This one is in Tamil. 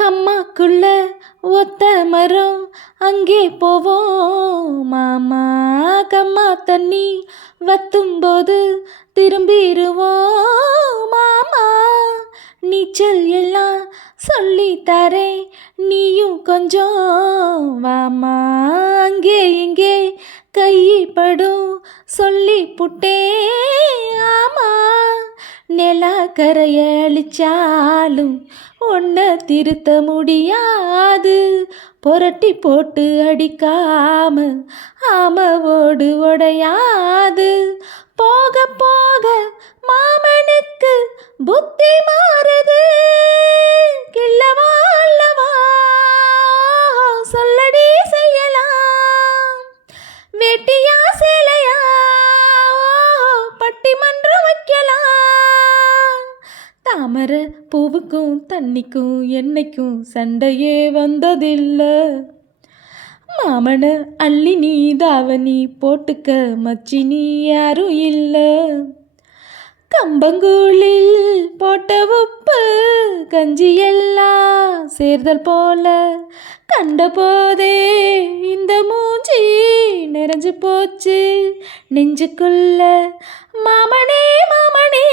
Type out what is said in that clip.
கம்மாக்குள்ள ஒத்த மரம் அங்கே போவோம் மாமா. கம்மா தண்ணி வத்தும்போது திரும்பிடுவோம் மாமா. நீச்சல் எல்லாம் சொல்லி தரேன் நீயும் கொஞ்சம் வாமா. அங்கே இங்கே கைப்படும் சொல்லி புட்டேன் ஆமா. நிலக்கரைய அழிச்சாலும் ஒன்ன திருத்த முடியாது. புரட்டி போட்டு அடிக்காம ஆமவோடு உடையாது. போக போக மாமனுக்கு புத்தி மாறுது. கிள்ளவா அல்லவா சொல்லடி செய்யலாம். வெட்டியா சேலையா பட்டிமன்றம் வைக்கலாம். தாமரை பூவுக்கும் தண்ணிக்கும் என்னைக்கும் சண்டையே வந்ததில்லை. மாமன அள்ளி நீ தாவணி போட்டுக்க மச்சினி யாரும் இல்லை. கம்பங்கூழில் போட்ட உப்பு கஞ்சி எல்லாம் சேர்தல் போல கண்ட போதே இந்த மூஞ்சி நிறைஞ்சு போச்சு நெஞ்சுக்குள்ள. மாமனே மாமனே